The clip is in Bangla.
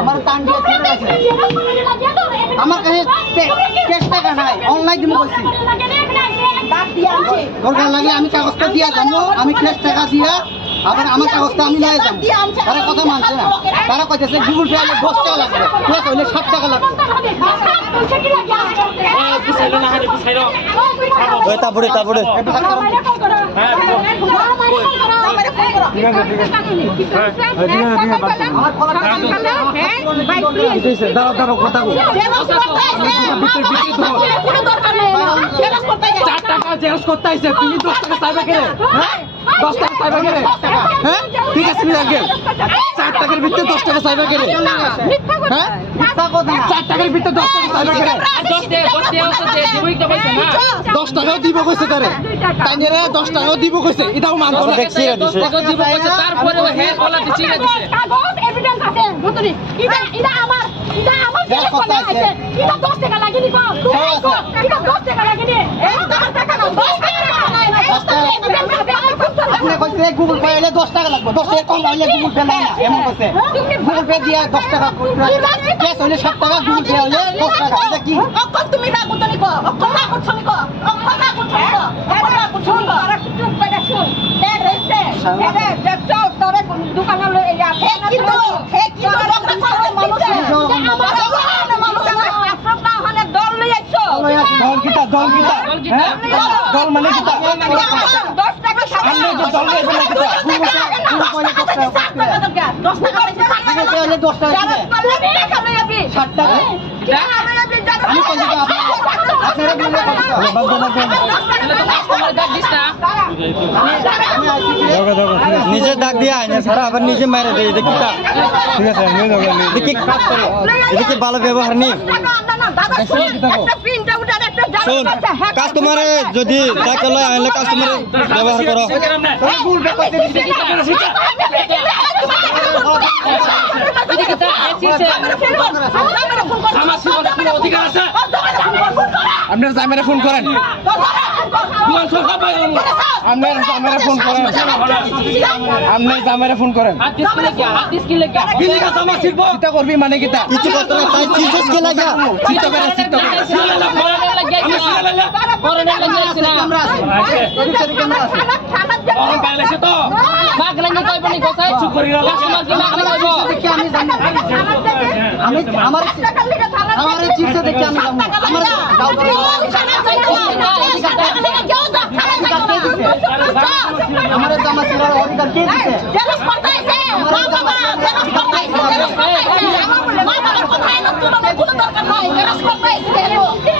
আমার কান দিয়ে আমার কাছে ক্যাশ টাকা নাই অনলাইন দিমু কইছি দরকার লাগে আমি কাগজটা দিয়া যাবো আমি ক্যাশ টাকা দিয়া আবার আমার কাগজটা আমি নিয়ে যাবো তারা কথা মানছে না তারা কইতেছে গুগল পে আলে 10 টাকা লাগবে প্লাস হইলে 7 টাকা লাগবে তারপরে দাঁড়াও কথা 4 টাকা জেরক্স করতে আইছে তুমি 10 টাকা চাইবে কেন 10 টাকা চাইবে কেন হ্যাঁ ঠিক আছে আঙ্কেল 4 টাকার ভিতরে 10 টাকা চাইবে কেন হ্যাঁ 4 টাকার ভিতরে 10 টাকা চাইবে কেন 10 টাকাও দিব কইছে তারে তাইনেরে 10 টাকাও দিব কইছে এটাও মানছে না দেখছি দিছে দিব কইছে তারপরে হে বলা দিছি রে দিছে কাগজ এভিডেন্স আছে বুঝলি এটা আমার কথা আছে এটা 10 টাকা লাগেনি কো এটা 10 টাকা লাগেনি এই 10 টাকা না 10 টাকা আপনি কইছে গুগল পে এলে 10 টাকা লাগবে 10 টাকা কম হইলে গুগল পে নাই না এমন কইছে গুগল পে দিয়া 10 টাকা ক্যাশ হইলে 7 টাকা গুগল পে হইলে 10 টাকা এটা কি অক্ষর তুমি না গুতনি কো অক্ষর না করছনি কো অক্ষর না করছনি কো এটা করছনি কো আর চুপ করে শুন দে রইছে এটা দেখছো তোরে দোকানে লই যা হে কিন্তু মানুষ আপনারা হলে দল লই আইছো দল মানে কিটা 10 টাকা সামনে দল লই বলে কিটা 10 টাকা হইছে 10 টাকা দিবে 7 টাকা আমি কোন দিকে আপনারা নিজে ডাক দিয়া আইনা সারা আবার নিজে মারে দেই দেখিটা ঠিক আছে আমি লগা নেই দেখি কাজ করে এদিকে ভালো ব্যবহার নেই শোন কাস্টমারে যদি ডাকে লয় আইলে কাস্টমারে ব্যবহার করো ভুল বে কইতে দিছি এদিকে তা এসিছে আমার কোনো অধিকার আছে আপনারা জামাইরে ফোন করেন জামাইরে ফোন করেন আপনি জামাইরে ফোন করেন হাদিস কি লেখা বিলি কা জামা ছিড়বো কিটা করবি মানে কিটা কিছু করতে না তাই চিজস কি লাগা চিত্ত করে করোনা লাগিয়েছে না ক্যামেরা আছে এদিকে ক্যামেরা আছে আমি বাইলেছে তো মাগ লাগি কইবনি গোসাই চুপ করি না কাস্টমার কি মাগ লাগাইব দেখি আমি জানি আমি আমার চিপস দেখি আমি আমার দাও করে আমার জামা ছিড়ার অধিকার কে দিছে জেলস করতেছে মা বাবা জেলস করতেছে মা বাবা কোথায় না কোনো দরকার নাই জেলস করতেছে